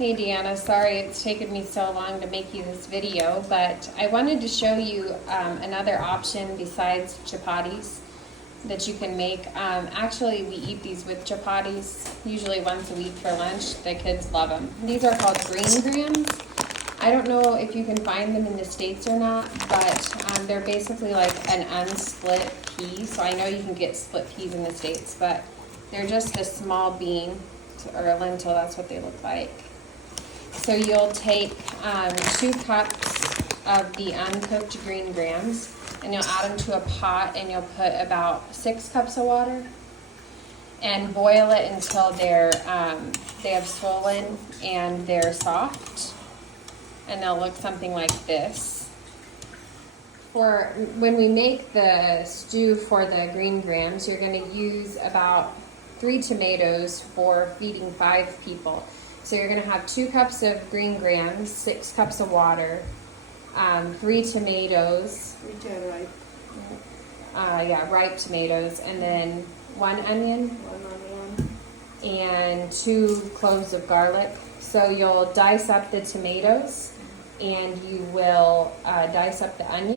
Hey Deanna, sorry it's taken me so long to make you this video, but I wanted to show you another option besides chapatis that you can make. Actually, we eat these with chapatis, usually once a week for lunch. The kids love them. These are called green grams. I don't know if you can find them in the States or not, but they're basically like an unsplit pea. So I know you can get split peas in the States, but they're just a small bean or a lentil. That's what they look like. So you'll take 2 cups of the uncooked green grams, and you'll add them to a pot, and you'll put about 6 cups of water and boil it until they have swollen and they're soft, and they'll look something like this. For when we make the stew for the green grams, you're going to use about 3 tomatoes for feeding 5 people. So you're going to have 2 cups of green grams, 6 cups of water, 3 tomatoes. Ripe. Ripe tomatoes, and then 1 onion. 1 onion. And 2 cloves of garlic. So you'll dice up the tomatoes, and you will dice up the onion.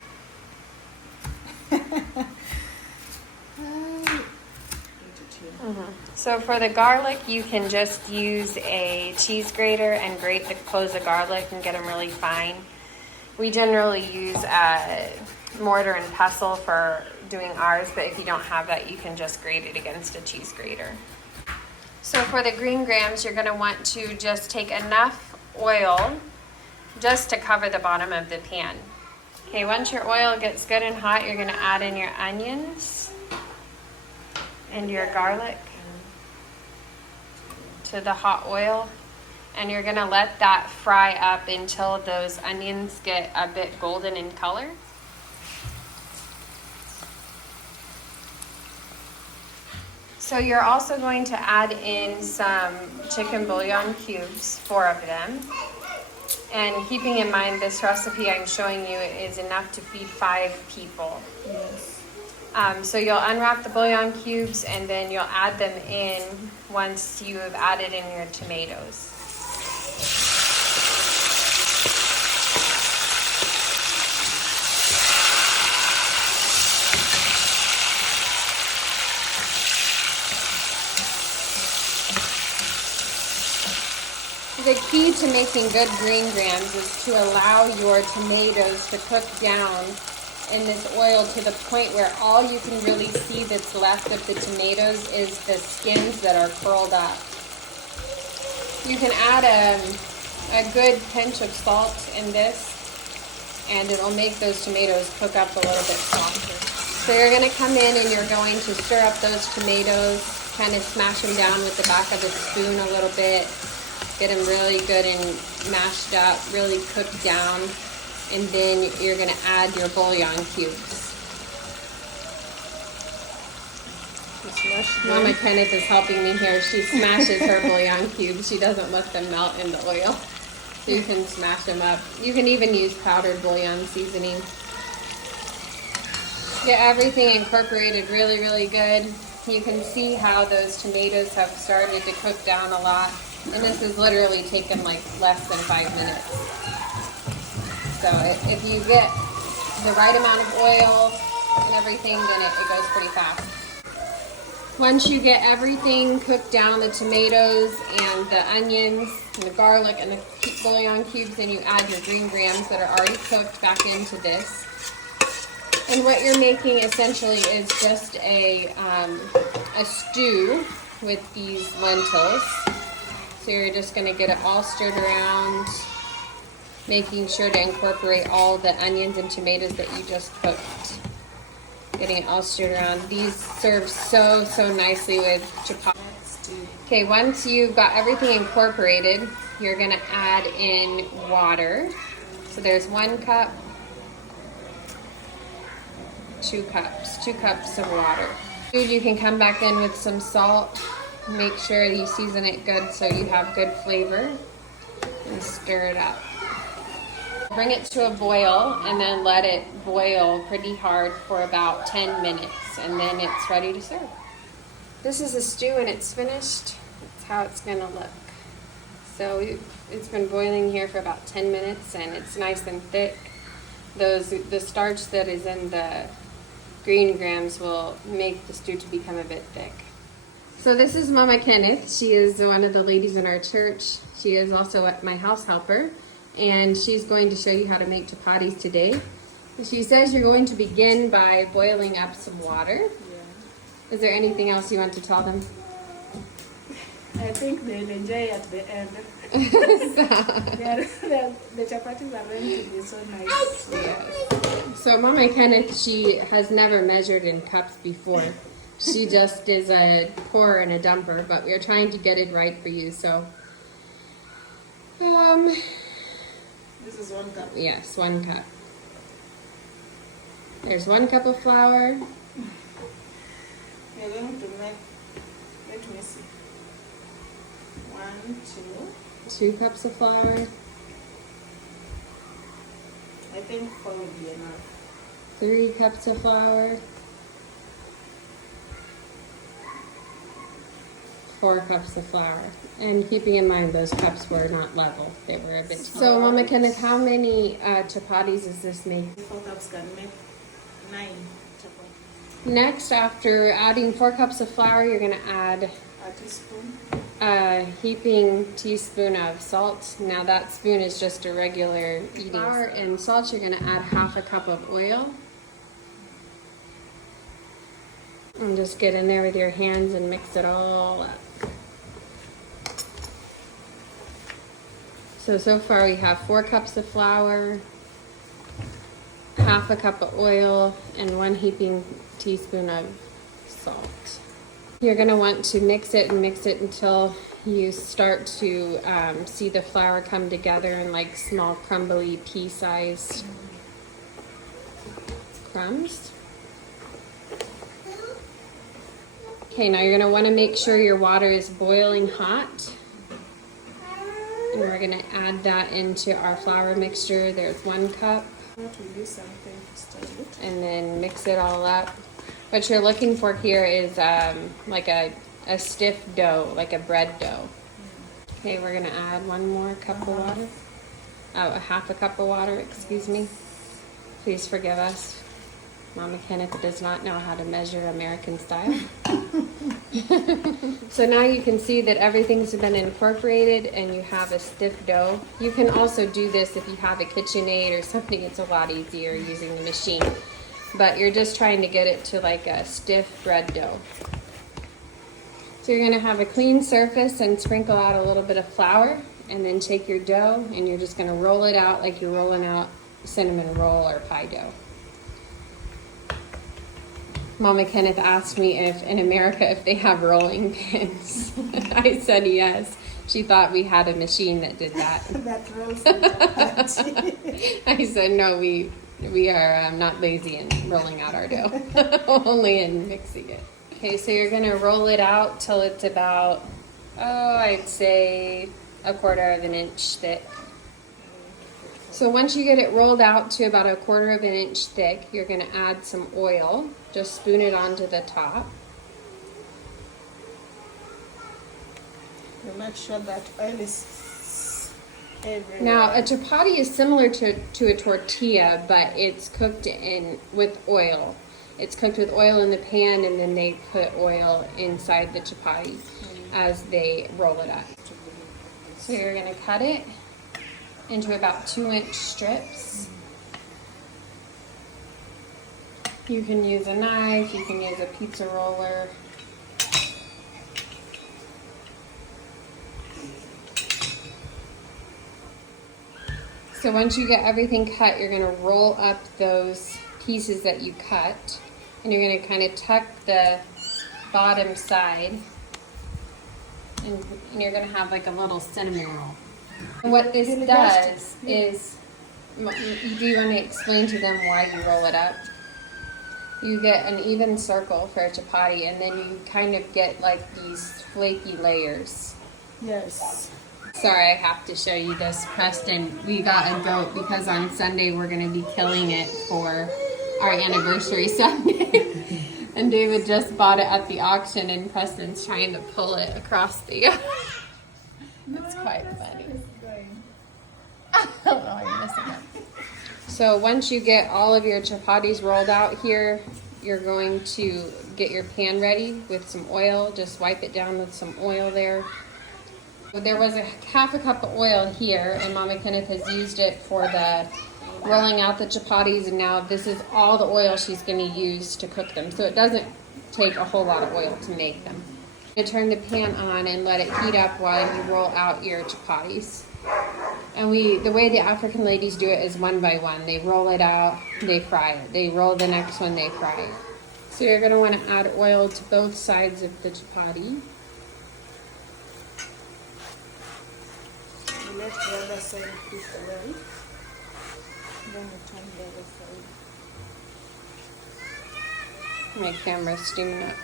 So for the garlic, you can just use a cheese grater and grate the cloves of garlic and get them really fine. We generally use a mortar and pestle for doing ours, but if you don't have that, you can just grate it against a cheese grater. So for the green grams, you're going to want to just take enough oil just to cover the bottom of the pan. Okay, once your oil gets good and hot, you're going to add in your onions and your garlic to the hot oil, and you're going to let that fry up until those onions get a bit golden in color. So you're also going to add in some chicken bouillon cubes, 4 of them. And keeping in mind this recipe I'm showing you is enough to feed 5 people. Yes. So you'll unwrap the bouillon cubes, and then you'll add them in once you have added in your tomatoes. The key to making good green grams is to allow your tomatoes to cook down in this oil to the point where all you can really see that's left of the tomatoes is the skins that are curled up. You can add a good pinch of salt in this, and it'll make those tomatoes cook up a little bit softer. So you're going to come in and you're going to stir up those tomatoes, kind of smash them down with the back of the spoon a little bit, get them really good and mashed up, really cooked down. And then you're going to add your bouillon cubes. Mama Kenneth is helping me here. She smashes her bouillon cubes. She doesn't let them melt in the oil. So you can smash them up. You can even use powdered bouillon seasoning. Get everything incorporated really, really good. You can see how those tomatoes have started to cook down a lot. And this has literally taken like less than 5 minutes. So if you get the right amount of oil and everything, then it goes pretty fast. Once you get everything cooked down, the tomatoes and the onions and the garlic and the bouillon cubes, then you add your green grams that are already cooked back into this. And what you're making essentially is just a stew with these lentils. So you're just going to get it all stirred around, making sure to incorporate all the onions and tomatoes that you just cooked. Getting it all stirred around. These serve so nicely with chapati. Okay, once you've got everything incorporated, you're going to add in water. So there's 1 cup, 2 cups, 2 cups of water. You can come back in with some salt. Make sure you season it good so you have good flavor, and stir it up. Bring it to a boil and then let it boil pretty hard for about 10 minutes, and then it's ready to serve. This is a stew and it's finished. That's how it's going to look. So it's been boiling here for about 10 minutes and it's nice and thick. The starch that is in the green grams will make the stew to become a bit thick. So this is Mama Kenneth. She is one of the ladies in our church. She is also my house helper, and she's going to show you how to make chapatis today. She says you're going to begin by boiling up some water. Yeah. Is there anything else you want to tell them? I think they'll enjoy at the end. The chapatis are going to be so nice. Yes. So Mama Kenneth, she has never measured in cups before. She just is a pourer and a dumper, but we're trying to get it right for you. So, This is 1 cup. yes, 1 cup. There's 1 cup of flour. We're going to make, let me see, 1, 2. 2 cups of flour. I think 4 will be enough. 3 cups of flour. 4 cups of flour. And keeping in mind those cups were not level. They were a bit tall. So Mama Kenneth, how many chapatis does this make? 4 cups can make 9 chapatis. Next, after adding 4 cups of flour, you're going to add A teaspoon. a heaping teaspoon of salt. Now that spoon is just a regular eating flour and salt. You're going to add 1/2 cup of oil. And just get in there with your hands and mix it all up. So far we have 4 cups of flour, 1/2 cup of oil, and 1 heaping teaspoon of salt. You're going to want to mix it until you start to see the flour come together in like small crumbly pea-sized crumbs. Okay, now you're going to want to make sure your water is boiling hot. And we're going to add that into our flour mixture. There's 1 cup. What will use something to start with? And then mix it all up. What you're looking for here is like a stiff dough, like a bread dough. Okay, we're going to add 1 more cup of water. Oh, 1/2 cup of water, excuse me. Please forgive us. Mama Kenneth does not know how to measure American style. So now you can see that everything's been incorporated and you have a stiff dough. You can also do this if you have a KitchenAid or something. It's a lot easier using the machine. But you're just trying to get it to like a stiff bread dough. So you're going to have a clean surface and sprinkle out a little bit of flour, and then take your dough and you're just going to roll it out like you're rolling out cinnamon roll or pie dough. Mama Kenneth asked me if in America if they have rolling pins. I said yes. She thought we had a machine that did that. That rolls the chapati. I said no, we are not lazy in rolling out our dough, only in mixing it. Okay, so you're gonna roll it out till it's about, I'd say 1/4 of an inch thick. So once you get it rolled out to about 1/4 of an inch thick, you're going to add some oil. Just spoon it onto the top. You make sure that oil is everywhere. Now, a chapati is similar to a tortilla, but it's cooked with oil. It's cooked with oil in the pan, and then they put oil inside the chapati as they roll it up. So you're going to cut it into about 2-inch strips. You can use a knife, you can use a pizza roller. So once you get everything cut, you're going to roll up those pieces that you cut, and you're going to kind of tuck the bottom side, and you're going to have like a little cinnamon roll. And what this does is, do you want to explain to them why you roll it up? You get an even circle for a chapati, and then you kind of get like these flaky layers. Yes. Sorry, I have to show you this. Preston, we got a goat because on Sunday we're going to be killing it for our anniversary Sunday. And David just bought it at the auction, and Preston's trying to pull it across the yard. It's quite funny. It's going. I don't know, I'm missing it. So once you get all of your chapatis rolled out here, you're going to get your pan ready with some oil. Just wipe it down with some oil there. There was a half a cup of oil here, and Mama Kenneth has used it for the rolling out the chapatis, and now this is all the oil she's going to use to cook them. So it doesn't take a whole lot of oil to make them. You turn the pan on and let it heat up while you roll out your chapatis. And the way the African ladies do it is one by one. They roll it out, they fry it. They roll the next one, they fry it. So you're going to want to add oil to both sides of the chapati. You let the other side heat well. Then you turn the other side. My camera's steaming up.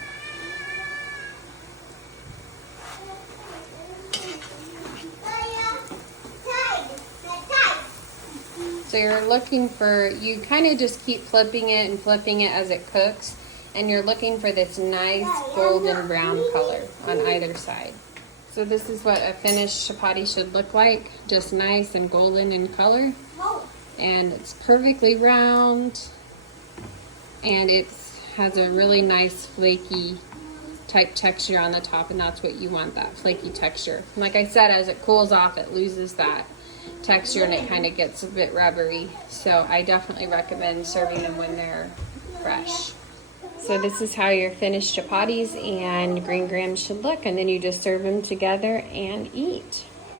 So you're looking for, you kind of just keep flipping it and flipping it as it cooks, and you're looking for this nice golden brown color on either side. So this is what a finished chapati should look like, just nice and golden in color. And it's perfectly round, and it has a really nice flaky type texture on the top, and that's what you want, that flaky texture. Like I said, as it cools off, it loses that texture and it kind of gets a bit rubbery. So I definitely recommend serving them when they're fresh. So this is how your finished chapatis and green grams should look, and then you just serve them together and eat.